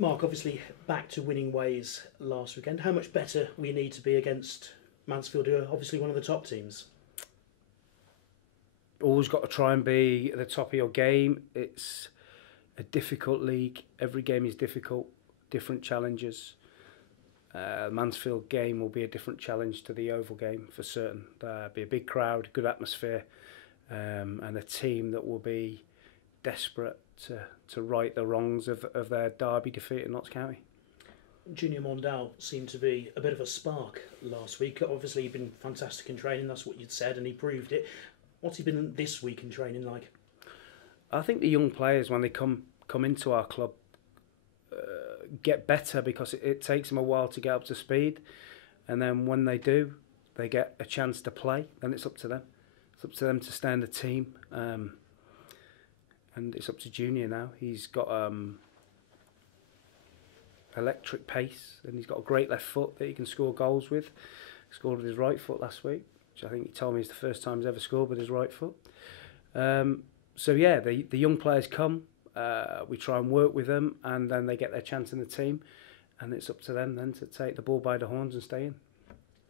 Mark, obviously back to winning ways last weekend. How much better we need to be against Mansfield, who are obviously one of the top teams? Always got to try and be at the top of your game. It's a difficult league. Every game is difficult, different challenges. Mansfield game will be a different challenge to the Oval game for certain. There'll be a big crowd, good atmosphere, and a team that will be desperate to right the wrongs of their derby defeat at Notts County. Junior Mondale seemed to be a bit of a spark last week. Obviously, he'd been fantastic in training, that's what you'd said, and he proved it. What's he been this week in training like? I think the young players, when they come into our club, get better because it takes them a while to get up to speed, and then when they do, they get a chance to play. Then it's up to them. It's up to them to stay in the team, and it's up to Junior now. He's got electric pace, and he's got a great left foot that he can score goals with. He scored with his right foot last week, which I think he told me is the first time he's ever scored with his right foot. So yeah, the young players come. We try and work with them, and then they get their chance in the team, and it's up to them then to take the ball by the horns and stay in.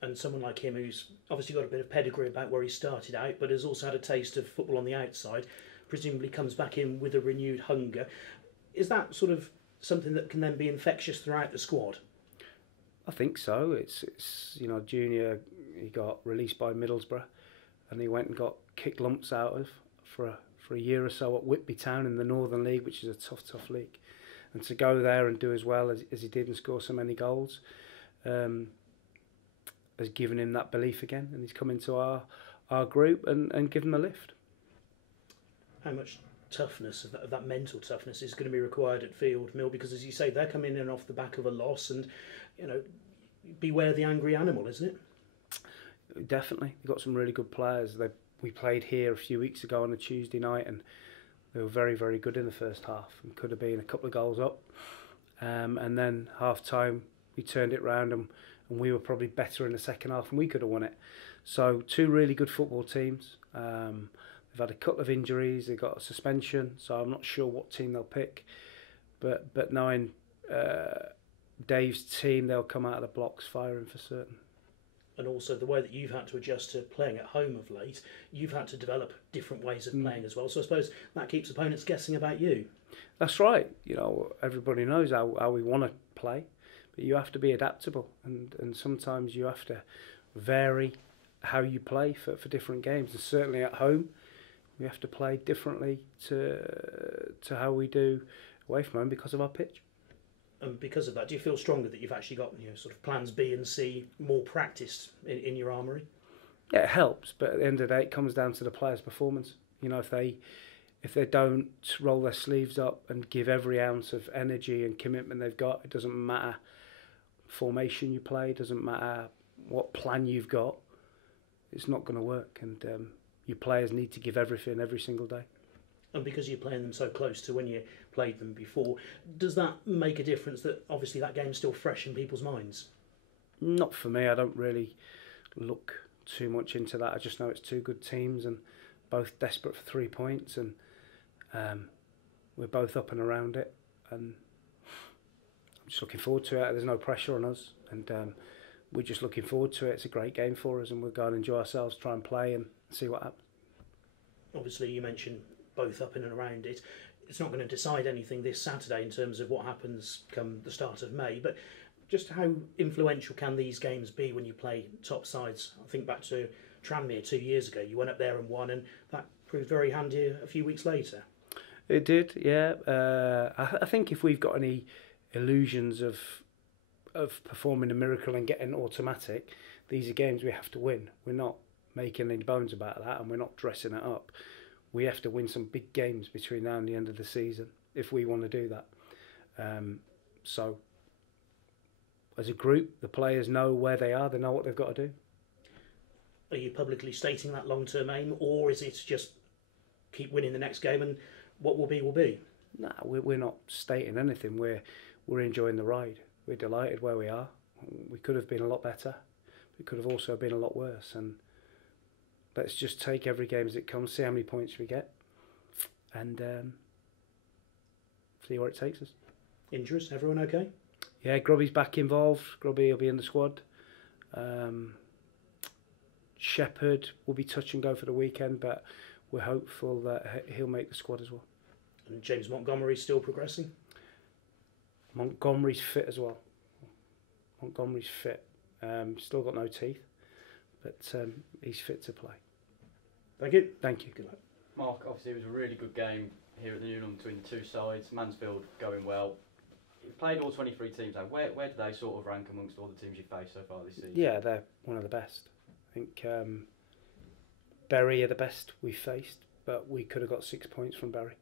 And someone like him who's obviously got a bit of pedigree about where he started out, but has also had a taste of football on the outside, presumably comes back in with a renewed hunger. Is that sort of something that can then be infectious throughout the squad? I think so. It's Junior, he got released by Middlesbrough, and he went and got kick lumps out of for a year or so at Whitby Town in the Northern League, which is a tough league. And to go there and do as well as he did and score so many goals has given him that belief again, and he's come into our group and given him a lift. How much toughness, of that mental toughness, is going to be required at Field Mill? Because as you say, they're coming in off the back of a loss, and beware the angry animal, isn't it? Definitely. We've got some really good players. We played here a few weeks ago on a Tuesday night, and they were very, very good in the first half and could have been a couple of goals up. And then half time, we turned it round, and we were probably better in the second half, and we could have won it. So two really good football teams. They've had a couple of injuries. They've got a suspension, so I'm not sure what team they'll pick. But knowing Dave's team, they'll come out of the blocks firing for certain. And also the way that you've had to adjust to playing at home of late, you've had to develop different ways of playing as well. So I suppose that keeps opponents guessing about you. That's right. Everybody knows how we want to play, but you have to be adaptable, and sometimes you have to vary how you play for different games. And certainly at home, we have to play differently to how we do away from home because of our pitch. And because of that, do you feel stronger that you've actually got sort of plans B and C more practiced in your armoury? Yeah, it helps, but at the end of the day, it comes down to the players' performance. If they don't roll their sleeves up and give every ounce of energy and commitment they've got, it doesn't matter formation you play, it doesn't matter what plan you've got, it's not going to work. And your players need to give everything every single day. And because you're playing them so close to when you played them before, does that make a difference that obviously that game's still fresh in people's minds? Not for me. I don't really look too much into that. I just know it's two good teams and both desperate for 3 points, and we're both up and around it, and I'm just looking forward to it. There's no pressure on us, and we're just looking forward to it. It's a great game for us, and we'll go and enjoy ourselves, try and play and see what happens. Obviously you mentioned both up in and around it. It's not going to decide anything this Saturday in terms of what happens come the start of May, but just how influential can these games be when you play top sides? I think back to Tranmere 2 years ago. You went up there and won, and that proved very handy a few weeks later. It did, yeah. I think if we've got any illusions of performing a miracle and getting automatic, these are games we have to win. We're not making any bones about that, and we're not dressing it up. We have to win some big games between now and the end of the season if we want to do that. So, as a group, the players know where they are, they know what they've got to do. Are you publicly stating that long-term aim, or is it just keep winning the next game and what will be will be? No, we're not stating anything. We're enjoying the ride. We're delighted where we are. We could have been a lot better. We could have also been a lot worse, and let's just take every game as it comes, see how many points we get, and see where it takes us. Injuries, everyone okay? Yeah, Grubby's back involved. Grubby will be in the squad. Shephard will be touch and go for the weekend, but we're hopeful that he'll make the squad as well. And James Montgomery still progressing? Montgomery's fit as well. Montgomery's fit. Still got no teeth, but he's fit to play. Thank you. Thank you. Good luck. Mark, obviously it was a really good game here at the Newham between the two sides. Mansfield going well. You've played all 23 teams now. Where do they sort of rank amongst all the teams you've faced so far this season? Yeah, they're one of the best. I think Bury are the best we've faced, but we could have got 6 points from Bury.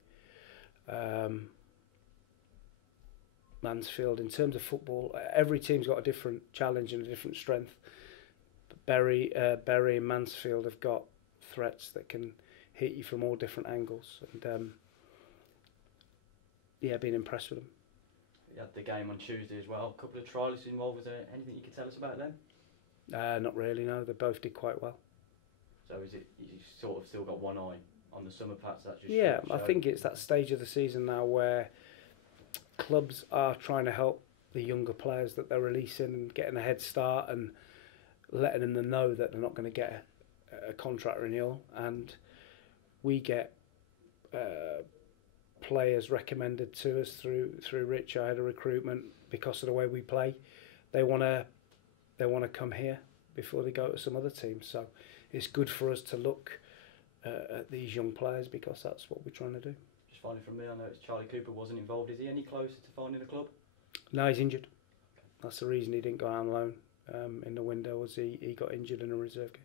Mansfield, in terms of football, every team's got a different challenge and a different strength. But Bury and Mansfield have got threats that can hit you from all different angles, and been impressed with them. You had the game on Tuesday as well. A couple of trialists involved. Was there anything you could tell us about them? Not really, no. They both did quite well. So is it you sort of still got one eye on the summer patch? That just Yeah, I think it's that stage of the season now where clubs are trying to help the younger players that they're releasing and getting a head start and letting them know that they're not going to get a contract renewal, and we get players recommended to us through Rich. I had a recruitment because of the way we play. They want to come here before they go to some other teams. So it's good for us to look at these young players because that's what we're trying to do. Just finally from me, I know it's Charlie Cooper wasn't involved. Is he any closer to finding a club? No, he's injured. That's the reason he didn't go on loan in the window, was he got injured in a reserve game.